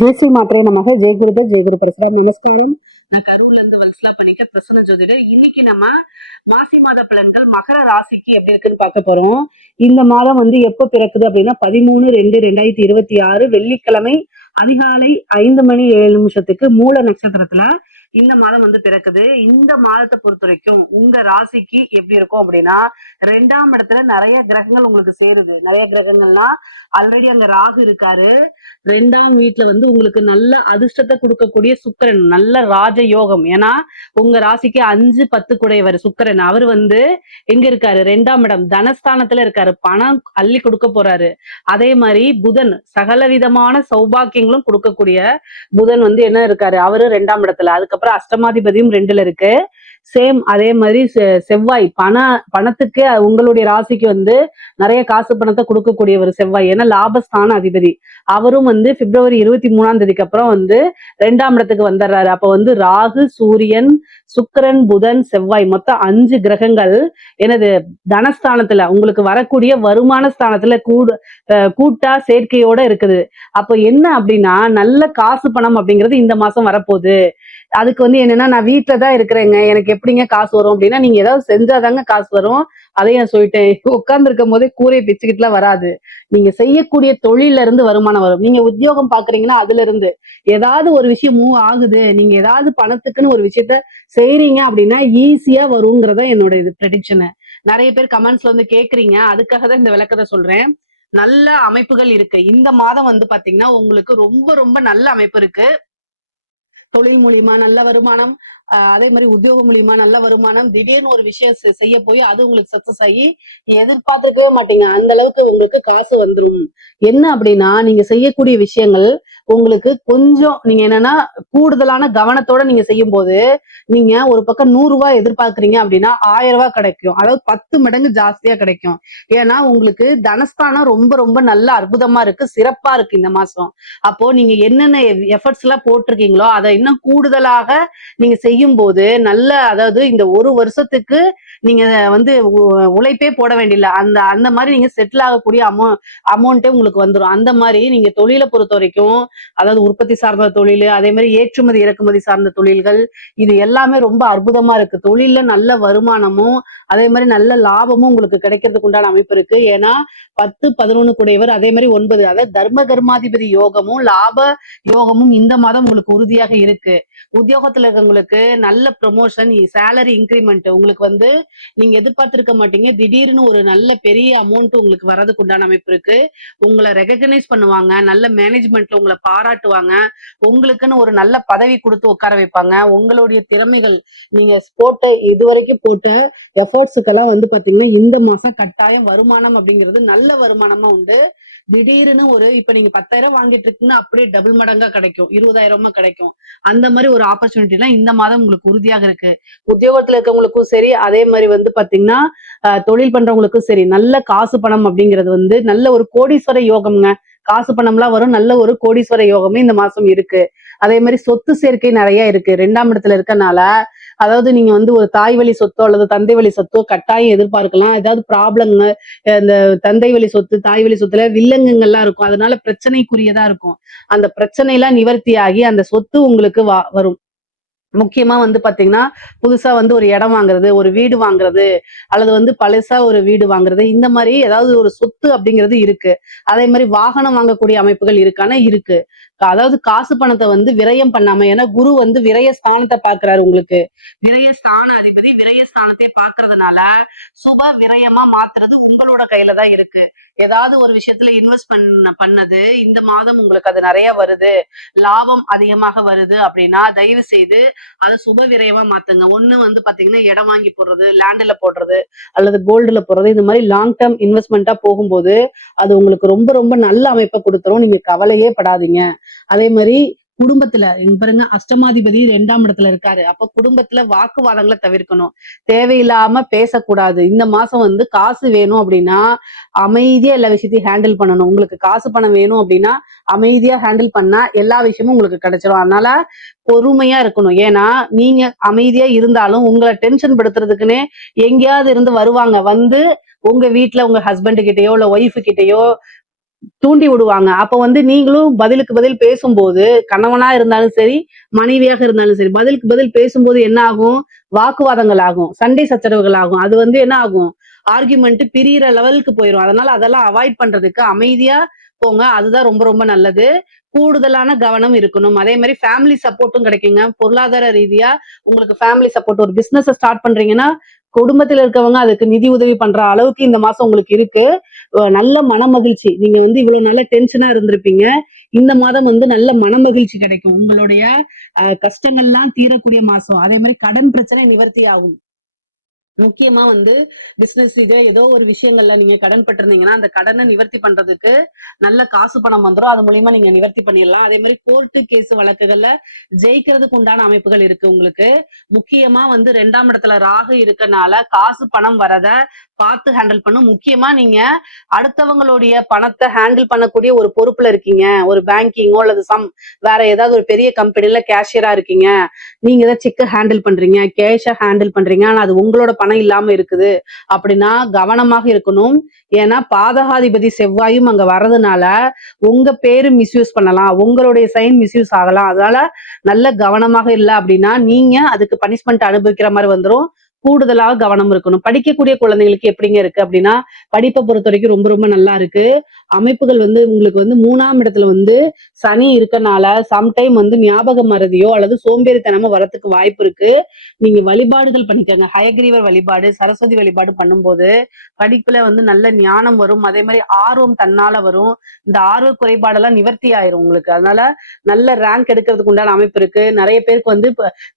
ஜெய் ஸ்ரீ மாத்திரை நமக. ஜெயகுரு பிரசாத். நமஸ்காரம். நான் கரூர்ல இருந்து வல்சலா பண்ணிக்க பிரசன்ன ஜோதிடர். இன்னைக்கு நம்ம மாசி மாத பலன்கள் மகர ராசிக்கு எப்படி இருக்குன்னு பார்க்க போறோம். இந்த மாதம் எப்ப பிறக்குது அப்படின்னா 13/2/2026 வெள்ளிக்கிழமை அதிகாலை 5:07 மூல நட்சத்திரத்துல இந்த மாதம் பிறக்குது. இந்த மாதத்தை பொறுத்த வரைக்கும் உங்க ராசிக்கு எப்படி இருக்கும் அப்படின்னா, 2ஆம் இடத்துல நிறைய கிரகங்கள் உங்களுக்கு சேருது. நிறைய கிரகங்கள்னா ஆல்ரெடி அங்க ராகு இருக்காரு. 2ஆம் வீட்டுல உங்களுக்கு நல்ல அதிர்ஷ்டத்தை கொடுக்கக்கூடிய சுக்கிரன், நல்ல ராஜ யோகம். ஏன்னா உங்க ராசிக்கு 5-10 குடையவர் சுக்கிரன். அவர் எங்க இருக்காரு? 2ஆம் இடம் தனஸ்தானத்துல இருக்காரு. பணம் அள்ளி கொடுக்க போறாரு. அதே மாதிரி புதன் சகலவிதமான சௌபாக்கியங்களும் கொடுக்கக்கூடிய புதன் என்ன இருக்காரு? அவரு 2ஆம் இடத்துல. அதுக்கப்புறம் அஷ்டமாதிபதியும் 2ல இருக்கு. சேம் அதே மாதிரி செவ்வாய் பணத்துக்கு உங்களுடைய ராசிக்கு நிறைய காசு பணத்தை கொடுக்கக்கூடியவர் செவ்வாய். ஏன்னா லாபஸ்தான அதிபதி. அவரும் பிப்ரவரி 23ஆம் தேதிக்கு அப்புறம் 2ஆம் இடத்துக்கு வந்துடுறாரு. அப்ப ராகு, சூரியன், சுக்கிரன், புதன், செவ்வாய் மொத்தம் 5 கிரகங்கள் எனது தனஸ்தானத்துல உங்களுக்கு வரக்கூடிய வருமான ஸ்தானத்துல கூட்டா சேர்க்கையோட இருக்குது. அப்ப என்ன அப்படின்னா, நல்ல காசு பணம் அப்படிங்கிறது இந்த மாசம் வரப்போகுது. அதுக்கு என்னன்னா, நான் வீட்டுலதான் இருக்கிறேங்க, எனக்கு எப்படிங்க காசு வரும் அப்படின்னா, நீங்க ஏதாவது செஞ்சாதாங்க காசு வரும். அதையும் நான் சொல்லிட்டேன். உட்கார்ந்து இருக்கும் போதே கூரையை பிச்சுக்கிட்டுலாம் வராது. நீங்க செய்யக்கூடிய தொழில இருந்து வருமானம் வரும். நீங்க உத்தியோகம் பாக்குறீங்கன்னா அதுல இருந்து ஏதாவது ஒரு விஷயம் மூவ் ஆகுது, நீங்க ஏதாவது பணத்துக்குன்னு ஒரு விஷயத்த செய்றீங்க அப்படின்னா ஈஸியா வருங்கிறத என்னோட இது ப்ரெடிக்ஷனு. நிறைய பேர் கமெண்ட்ஸ்ல கேக்குறீங்க, அதுக்காக தான் இந்த விளக்கத்தை சொல்றேன். நல்ல அமைப்புகள் இருக்கு. இந்த மாதம் பாத்தீங்கன்னா உங்களுக்கு ரொம்ப ரொம்ப நல்ல அமைப்பு இருக்கு. தொழில் மூலியமா நல்ல வருமானம், அதே மாதிரி உத்தியோகம் மூலியமா நல்ல வருமானம். திடீர்னு ஒரு விஷயம் செய்ய போய் அது உங்களுக்கு சக்சஸ் ஆகி எதிர்பார்த்துக்கவே மாட்டீங்க, அந்த அளவுக்கு உங்களுக்கு காசு வந்துடும். என்ன அப்படின்னா, நீங்க செய்யக்கூடிய விஷயங்கள் உங்களுக்கு கொஞ்சம் நீங்க என்னன்னா கூடுதலான கவனத்தோட நீங்க செய்யும் போது, நீங்க ஒரு பக்கம் 100 ரூபாய் எதிர்பார்க்கறீங்க அப்படின்னா 1000 ரூபாய் கிடைக்கும். அதாவது 10 மடங்கு ஜாஸ்தியா கிடைக்கும். ஏன்னா உங்களுக்கு தனஸ்தானம் ரொம்ப ரொம்ப நல்ல அற்புதமா இருக்கு, சிறப்பா இருக்கு இந்த மாசம். அப்போ நீங்க என்னென்ன எஃபர்ட்ஸ் எல்லாம் போட்டிருக்கீங்களோ அதை இன்னும் கூடுதலாக நீங்க செய்யும் போது நல்ல, அதாவது இந்த ஒரு வருஷத்துக்கு நீங்க உழைப்பே போட வேண்டியதில்லை. அந்த அந்த மாதிரி நீங்க செட்டில் ஆகக்கூடிய அமௌண்ட்டே உங்களுக்கு வந்துடும். அந்த மாதிரி நீங்க தொழிலை பொறுத்த வரைக்கும், அதாவது உற்பத்தி சார்ந்த தொழில், அதே மாதிரி ஏற்றுமதி இறக்குமதி சார்ந்த தொழில்கள், இது எல்லாமே ரொம்ப அற்புதமா இருக்கு. தொழில்ல நல்ல வருமானமும் அதே மாதிரி நல்ல லாபமும் உங்களுக்கு கிடைக்கிறதுக்கு உண்டான அமைப்பு இருக்கு. ஏன்னா 10-11 கூடையவர், அதே மாதிரி 9, அதாவது தர்ம கர்மாதிபதி யோகமும் லாப யோகமும் இந்த மாதம் உங்களுக்கு உறுதியாக இருக்கு. உத்தியோகத்துல இருக்கவங்களுக்கு நல்ல ப்ரொமோஷன், சேலரி இன்கிரிமெண்ட் உங்களுக்கு நீங்க எதிர்பார்த்திருக்க மாட்டீங்க. திடீர்னு ஒரு நல்ல பெரிய அமௌண்ட் உங்களுக்கு வர்றதுக்கு உண்டான அமைப்பு இருக்கு. உங்களை ரெகக்னைஸ் பண்ணுவாங்க, நல்ல மேனேஜ்மெண்ட்ல உங்களை பாராட்டுவாங்க, உங்களுக்குன்னு ஒரு நல்ல பதவி கொடுத்து உட்கார வைப்பாங்க. உங்களுடைய திறமைகள், நீங்க இதுவரைக்கும் போட்ட எஃபர்ட்ஸுக்கெல்லாம் பாத்தீங்கன்னா இந்த மாசம் கட்டாயம் வருமானம் அப்படிங்கிறது நல்ல வருமானமா உண்டு. திடீர்னு இப்ப நீங்க 10,000 வாங்கிட்டு இருக்கீங்கன்னா அப்படியே டபுள் மடங்கா கிடைக்கும், 20,000 கிடைக்கும். அந்த மாதிரி ஒரு ஆப்பர்ச்சுனிட்டி எல்லாம் இந்த மாதம் உங்களுக்கு உறுதியாக இருக்கு. உத்தியோகத்துல இருக்கவங்களுக்கும் சரி, அதே மாதிரி பாத்தீங்கன்னா தொழில் பண்றவங்களுக்கும் சரி, நல்ல காசு பணம் அப்படிங்கிறது நல்ல ஒரு கோடீஸ்வர யோகம்ங்க. காசு பணம்லாம் வரும், நல்ல ஒரு கோடீஸ்வர யோகமே இந்த மாசம் இருக்கு. அதே மாதிரி சொத்து சேர்க்கை நிறைய இருக்கு 2ஆம் இடத்துல இருக்கனால. அதாவது நீங்க ஒரு தாய் வழி சொத்தோ அல்லது தந்தை வழி சொத்தோ கட்டாயம் எதிர்பார்க்கலாம். ஏதாவது ப்ராப்ளம்ங்க, இந்த தந்தை வழி சொத்து, தாய் வழி சொத்துல வில்லங்கங்கள்லாம் இருக்கும். அதனால பிரச்சனைக்குரியதா இருக்கும். அந்த பிரச்சனை எல்லாம் நிவர்த்தி ஆகி அந்த சொத்து உங்களுக்கு வரும். முக்கியமா பாத்தீங்கன்னா, புதுசா ஒரு இடம் வாங்குறது, ஒரு வீடு வாங்குறது, அல்லது பழசா ஒரு வீடு வாங்குறது, இந்த மாதிரி ஏதாவது ஒரு சொத்து அப்படிங்கிறது இருக்கு. அதே மாதிரி வாகனம் வாங்கக்கூடிய அமைப்புகள் இருக்கான இருக்கு. அதாவது காசு பணத்தை விரயம் பண்ணாம, ஏன்னா குரு விரய ஸ்தானத்தை பாக்குறாரு. உங்களுக்கு விரய ஸ்தான அதிபதி விரய ஸ்தானத்தை பாக்குறதுனால சுப விரயமா மாத்துறது உங்களோட கையில தான் இருக்கு. ஏதாவது ஒரு விஷயத்துல இன்வெஸ்ட் பண்ணது இந்த மாதம் உங்களுக்கு அது நிறைய வருது, லாபம் அதிகமாக வருது அப்படின்னா தயவு செய்து அதை சுப விரயமா மாத்துங்க. ஒண்ணு பாத்தீங்கன்னா இடம் வாங்கி போடுறது, லேண்ட்ல போடுறது, அல்லது கோல்டுல போடுறது, இந்த மாதிரி லாங் டேர்ம் இன்வெஸ்ட்மெண்டா போகும்போது அது உங்களுக்கு ரொம்ப ரொம்ப நல்ல அமைப்பை கொடுத்துரும். நீங்க கவலையே படாதீங்க. அதே மாதிரி குடும்பத்துல பாருங்க, அஷ்டமாதிபதி 2ஆம் இடத்துல இருக்காரு. அப்ப குடும்பத்துல வாக்குவாதங்களை தவிர்க்கணும், தேவையில்லாம பேசக்கூடாது. இந்த மாசம் காசு வேணும் அப்படின்னா அமைதியா எல்லா விஷயத்தையும் ஹேண்டில் பண்ணணும். உங்களுக்கு காசு பணம் வேணும் அப்படின்னா அமைதியா ஹேண்டில் பண்ணா எல்லா விஷயமும் உங்களுக்கு கிடைச்சிடும். அதனால பொறுமையா இருக்கணும். ஏன்னா நீங்க அமைதியா இருந்தாலும் உங்களை டென்ஷன் படுத்துறதுக்குன்னே எங்கேயாவது இருந்து வருவாங்க. உங்க வீட்டுல உங்க ஹஸ்பண்ட் கிட்டயோ இல்ல ஒய்ஃபு கிட்டயோ தூண்டி விடுவாங்க. அப்ப வந்து நீங்களும் பதிலுக்கு பதில் பேசும்போது, கணவனா இருந்தாலும் சரி, மனைவியாக இருந்தாலும் சரி, பதிலுக்கு பதில் பேசும்போது என்ன ஆகும்? வாக்குவாதங்கள் ஆகும். சண்டை சச்சரவுகள் ஆகும். அது வந்து என்ன ஆகும்? ஆர்கியுமென்ட் பிரியிற லெவலுக்கு போயிரும். அதனால அதெல்லாம் அவாய்ட் பண்றதுக்கு அமைதியா போங்க. அதுதான் ரொம்ப ரொம்ப நல்லது. கூடுதலான கவனம் இருக்கணும். அதே மாரி ஃபேமிலி சப்போர்ட்டும் கிடைக்குங்க. பொருளாதார ரீதியா உங்களுக்கு ஃபேமிலி சப்போர்ட் ஒரு பிசினஸ ஸ்டார்ட் பண்றீங்கன்னா, குடும்பத்தில இருக்கவங்க அதுக்கு நிதி உதவி பண்ற அளவுக்கு இந்த மாசம் உங்களுக்கு இருக்கு. நல்ல மனமகிழ்ச்சி. நீங்க வந்து இவ்வளவு நல்ல டென்ஷனா இருந்திருப்பீங்க. இந்த மாதம் வந்து நல்ல மனமகிழ்ச்சி கிடைக்கும். உங்களுடைய கஷ்டங்கள்லாம் தீரக்கூடிய மாசம். அதே மாரி கடன் பிரச்சனை நிவர்த்தி ஆகும். முக்கியமா வந்து பிசினஸ் ரீதியா ஏதோ ஒரு விஷயங்கள்ல நீங்க கடன் பட்டிருந்தீங்கன்னா, அந்த கடன நிவர்த்தி பண்றதுக்கு நல்ல காசு பணம் வந்துரும். அது மூலியமா நீங்க நிவர்த்தி பண்ணிடலாம். அதே மாரி கோர்ட்டு கேஸ் வழக்குகள்ல ஜெயிக்கிறதுக்கு உண்டான அமைப்புகள் இருக்கு உங்களுக்கு. முக்கியமா வந்து 2ஆம் இடத்துல ராகு இருக்கனால காசு பணம் வரத பார்த்து ஹேண்டில் பண்ணும். முக்கியமா நீங்க அடுத்தவங்களுடைய பணத்த ஹேண்டில் பண்ணக்கூடிய ஒரு பொறுப்புல இருக்கீங்க. ஒரு பேங்கிங்கோ அல்லது வேற ஏதாவது ஒரு பெரிய கம்பெனில கேஷியரா இருக்கீங்க. நீங்க தான் செக்க ஹேண்டில் பண்றீங்க, கேஷ ஹேண்டில் பண்றீங்க. ஆனா அது உங்களோட பணம் இல்லாம இருக்குது அப்படின்னா கவனமாக இருக்கணும். ஏன்னா பாதகாதிபதி செவ்வாயும் அங்க வர்றதுனால உங்க பேரு மிஸ்யூஸ் பண்ணலாம். உங்களுடைய சைன் மிஸ்யூஸ் ஆகலாம். அதனால நல்ல கவனமாக இல்ல அப்படின்னா நீங்க அதுக்கு பனிஷ்மெண்ட் அனுபவிக்கிற மாதிரி வந்துரும். கூடுதலாக கவனம் இருக்கணும். படிக்கக்கூடிய குழந்தைகளுக்கு எப்படிங்க இருக்கு அப்படின்னா, படிப்பை பொறுத்த வரைக்கும் ரொம்ப ரொம்ப நல்லா இருக்கு. அமைப்புகள் வந்து உங்களுக்கு வந்து 3ஆம் இடத்துல வந்து சனி இருக்கனால சம்டைம் வந்து ஞாபக மறதியோ அல்லது சோம்பேறித்தனமோ வரத்துக்கு வாய்ப்பு இருக்கு. நீங்க வழிபாடுகள் பண்ணிக்கங்க. ஹயகிரீவர் வழிபாடு, சரஸ்வதி வழிபாடு பண்ணும்போது படிப்புல வந்து நல்ல ஞானம் வரும். அதே மாதிரி ஆர்வம் தன்னால வரும். இந்த ஆர்வ குறைபாடெல்லாம் நிவர்த்தி ஆயிரும் உங்களுக்கு. அதனால நல்ல ரேங்க் எடுக்கிறதுக்கு உண்டான அமைப்பு இருக்கு. நிறைய பேருக்கு வந்து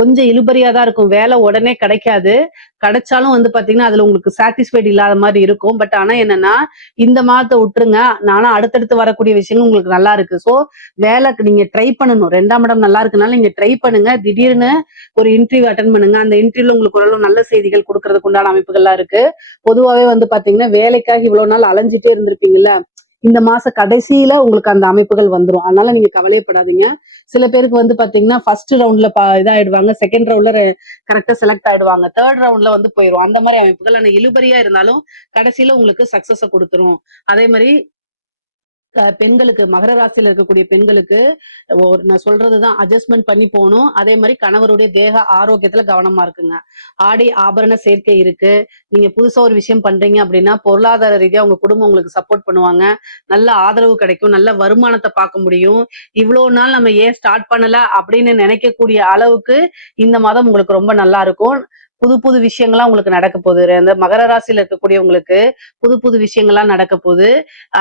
கொஞ்சம் இழுபறியா தான் இருக்கும். வேலை உடனே கிடைக்காது. கிடைச்சாலும் வந்து பாத்தீங்கன்னா அதுல உங்களுக்கு சாட்டிஸ்ஃபைட் இல்லாத மாதிரி இருக்கும். பட் ஆனா என்னன்னா இந்த மாதத்தை விட்டுருங்க. நானா அடுத்தடுத்து வரக்கூடிய விஷயங்கள் உங்களுக்கு நல்லா இருக்கு. சோ வேலைக்கு நீங்க ட்ரை பண்ணணும். 2ஆம் இடம் நல்லா இருக்குனால நீங்க ட்ரை பண்ணுங்க. திடீர்னு ஒரு இன்டர்வியூ அட்டெண்ட் பண்ணுங்க. அந்த இன்டர்வியூல உங்களுக்கு ஓரளவு நல்ல செய்திகள் கொடுக்கறதுக்கு உண்டான அமைப்புகள்லாம் இருக்கு. பொதுவாவே வந்து பாத்தீங்கன்னா வேலைக்காக இவ்வளவு நாள் அலைஞ்சிட்டே இருந்திருப்பீங்கல்ல, இந்த மாச கடைசியில உங்களுக்கு அந்த அமைப்புகள் வந்துரும். அதனால நீங்க கவலையப்படாதீங்க. சில பேருக்கு வந்து பாத்தீங்கன்னா ஃபர்ஸ்ட் ரவுண்ட்ல இதாயிடுவாங்க, செகண்ட் ரவுண்ட்ல கரெக்டா செலக்ட் ஆயிடுவாங்க, தேர்ட் ரவுண்ட்ல வந்து போயிரும். அந்த மாதிரி அமைப்புகள். ஆனா இழுபறியா இருந்தாலும் கடைசியில உங்களுக்கு சக்சஸ கொடுத்துரும். அதே மாதிரி பெண்களுக்கு மகர ராசியில இருக்கக்கூடிய பெண்களுக்கு நான் சொல்றதுதான் அட்ஜஸ்ட்மெண்ட் பண்ணி போகணும். அதே மாதிரி கணவருடைய தேக ஆரோக்கியத்துல கவனமா இருக்குங்க. ஆடை ஆபரண சேர்க்கை இருக்கு. நீங்க புதுசா ஒரு விஷயம் பண்றீங்க அப்படின்னா பொருளாதார ரீதியா உங்க குடும்பம் உங்களுக்கு சப்போர்ட் பண்ணுவாங்க. நல்ல ஆதரவு கிடைக்கும். நல்ல வருமானத்தை பார்க்க முடியும். இவ்வளவு நாள் நம்ம ஏன் ஸ்டார்ட் பண்ணல அப்படின்னு நினைக்கக்கூடிய அளவுக்கு இந்த மாதம் உங்களுக்கு ரொம்ப நல்லா இருக்கும். புது புது விஷயங்கள்லாம் உங்களுக்கு நடக்க போகுது. இந்த மகர ராசியில இருக்கக்கூடியவங்களுக்கு புது புது விஷயங்கள்லாம் நடக்க போகுது.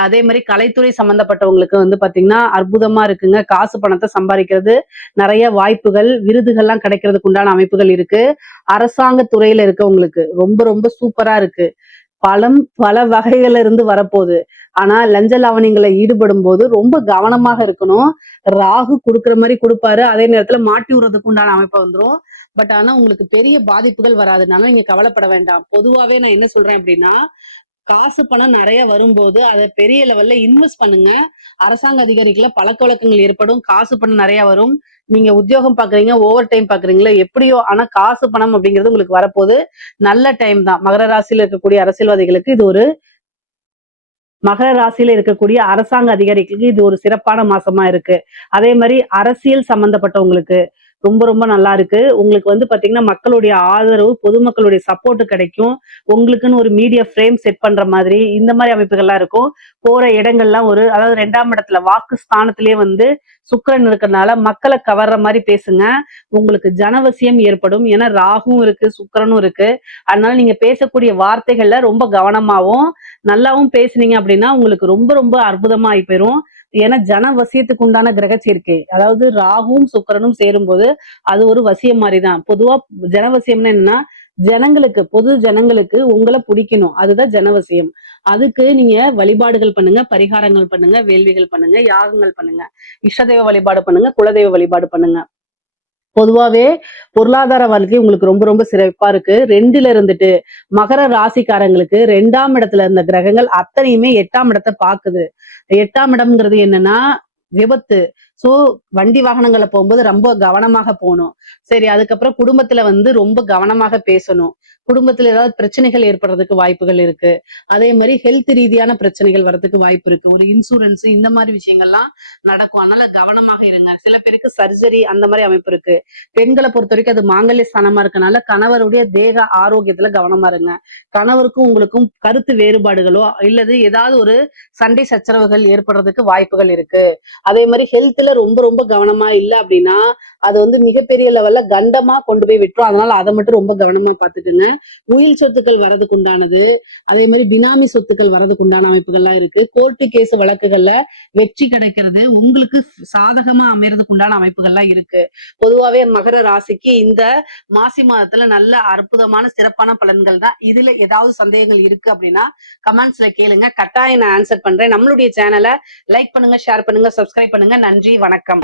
அதே மாதிரி கலைத்துறை சம்பந்தப்பட்டவங்களுக்கு வந்து பாத்தீங்கன்னா அற்புதமா இருக்குங்க. காசு பணத்தை சம்பாதிக்கிறது நிறைய வாய்ப்புகள், விருதுகள்லாம் கிடைக்கிறதுக்கு உண்டான அமைப்புகள் இருக்கு. அரசாங்க துறையில இருக்கவங்களுக்கு ரொம்ப ரொம்ப சூப்பரா இருக்கு. பலம் பல வகைகள்ல இருந்து வரப்போகுது. ஆனா லஞ்ச லாவணியங்களை ஈடுபடும் போது ரொம்ப கவனமாக இருக்கணும். ராகு கொடுக்குற மாதிரி கொடுப்பாரு. அதே நேரத்துல மாட்டி விடுறதுக்கு உண்டான அமைப்பு வந்துரும். பட் ஆனா உங்களுக்கு பெரிய பாதிப்புகள் வராதுனால நீங்க கவலைப்பட வேண்டாம். பொதுவாவே நான் என்ன சொல்றேன் அப்படின்னா, காசு பணம் நிறைய வரும்போது அதை பெரிய லெவல்ல இன்வெஸ்ட் பண்ணுங்க. அரசாங்க அதிகாரிகள பழக்கவழக்கங்கள் ஏற்படும். காசு பணம் நிறைய வரும். நீங்க உத்தியோகம் பாக்குறீங்க, ஓவர் டைம் பாக்குறீங்களா எப்படியோ ஆனா காசு பணம் அப்படிங்கிறது உங்களுக்கு வரப்போகுது. நல்ல டைம் தான். மகர ராசியில இருக்கக்கூடிய அரசியல்வாதிகளுக்கு இது ஒரு மகர ராசியில இருக்கக்கூடிய அரசாங்க அதிகாரிகளுக்கு இது ஒரு சிறப்பான மாசமா இருக்கு. அதே மாதிரி அரசியல் சம்பந்தப்பட்டவங்களுக்கு ரொம்ப ரொம்ப நல்லா இருக்கு. உங்களுக்கு வந்து பாத்தீங்கன்னா மக்களுடைய ஆதரவு, பொதுமக்களுடைய சப்போர்ட் கிடைக்கும். உங்களுக்குன்னு ஒரு மீடியா ஃப்ரேம் செட் பண்ற மாதிரி இந்த மாதிரி அமைப்புகள்லாம் இருக்கும். போற இடங்கள்லாம் அதாவது 2ஆம் இடத்துல வாக்கு ஸ்தானத்திலேயே வந்து சுக்கிரன் இருக்கறனால மக்களை கவர்ற மாதிரி பேசுங்க. உங்களுக்கு ஜனவசியம் ஏற்படும். ஏன்னா ராகுவும் இருக்கு, சுக்கிரனும் இருக்கு. அதனால நீங்க பேசக்கூடிய வார்த்தைகள்ல ரொம்ப கவனமாவும் நல்லாவும் பேசுனீங்க அப்படின்னா உங்களுக்கு ரொம்ப ரொம்ப அற்புதமா ஆகி போயிரும். ஏன்னா ஜன வசியத்துக்கு உண்டான கிரக சேர்க்கை. அதாவது ராகுவும் சுக்கிரனும் சேரும்போது அது ஒரு வசியம் மாதிரிதான். பொதுவா ஜனவசியம்னா என்னன்னா ஜனங்களுக்கு, பொது ஜனங்களுக்கு உங்களை பிடிக்கணும். அதுதான் ஜனவசியம். அதுக்கு நீங்க வழிபாடுகள் பண்ணுங்க, பரிகாரங்கள் பண்ணுங்க, வேள்விகள் பண்ணுங்க, யாகங்கள் பண்ணுங்க, இஷ்டதெய்வ வழிபாடு பண்ணுங்க, குலதெய்வ வழிபாடு பண்ணுங்க. பொதுவாவே பொருளாதார வாழ்க்கை உங்களுக்கு ரொம்ப ரொம்ப சிறப்பா இருக்கு. 2ல இருந்துட்டு மகர ராசிக்காரங்களுக்கு 2ஆம் இடத்துல இருந்த கிரகங்கள் அத்தனையுமே 8ஆம் இடத்தை பாக்குது. 8ஆம் இடம்ங்கிறது என்னன்னா விபத்து, சோ வண்டி வாகனங்களை போகும்போது ரொம்ப கவனமாக போகணும். சரி, அதுக்கப்புறம் குடும்பத்துல வந்து ரொம்ப கவனமாக பேசணும். குடும்பத்துல ஏதாவது பிரச்சனைகள் ஏற்படுறதுக்கு வாய்ப்புகள் இருக்கு. அதே மாதிரி ஹெல்த் ரீதியான பிரச்சனைகள் வர்றதுக்கு வாய்ப்பு இருக்கு. ஒரு இன்சூரன்ஸ் இந்த மாதிரி விஷயங்கள்லாம் நடக்கும். அதனால கவனமாக இருங்க. சில பேருக்கு சர்ஜரி அந்த மாதிரி அமைப்பு இருக்கு. பெண்களை பொறுத்த வரைக்கும் அது மாங்கல்ய ஸ்தானமா இருக்கனால கணவருடைய தேக ஆரோக்கியத்துல கவனமா இருங்க. கணவருக்கும் உங்களுக்கும் கருத்து வேறுபாடுகளோ இல்லது ஏதாவது ஒரு சண்டை சச்சரவுகள் ஏற்படுறதுக்கு வாய்ப்புகள் இருக்கு. அதே மாதிரி ஹெல்த்ல ரொம்ப ரொம்ப கவனமா இல்ல அப்படின்னா அது வந்து மிகப்பெரிய லெவல்ல கண்டமா கொண்டு போய் விட்டுரும். அதனால அதை மட்டும் ரொம்ப கவனமா பாத்துக்குங்க. உயில் சொத்துக்கள் வரதுக்கு உண்டானது, அதே மாதிரி பினாமி சொத்துக்கள் வரதுக்கு உண்டான அமைப்புகள்லாம் இருக்கு. கோர்ட்டு கேஸ் வழக்குகள்ல வெற்றி கிடைக்கிறது உங்களுக்கு சாதகமா அமையறதுக்கு உண்டான அமைப்புகள்லாம் இருக்கு. பொதுவாவே மகர ராசிக்கு இந்த மாசி மாதத்துல நல்ல அற்புதமான சிறப்பான பலன்கள் தான். இதுல ஏதாவது சந்தேகங்கள் இருக்கு அப்படின்னா கமெண்ட்ஸ்ல கேளுங்க, கட்டாயம் நான் ஆன்சர் பண்றேன். நம்மளுடைய சேனலை லைக் பண்ணுங்க, ஷேர் பண்ணுங்க, சப்ஸ்கிரைப் பண்ணுங்க. நன்றி, வணக்கம்.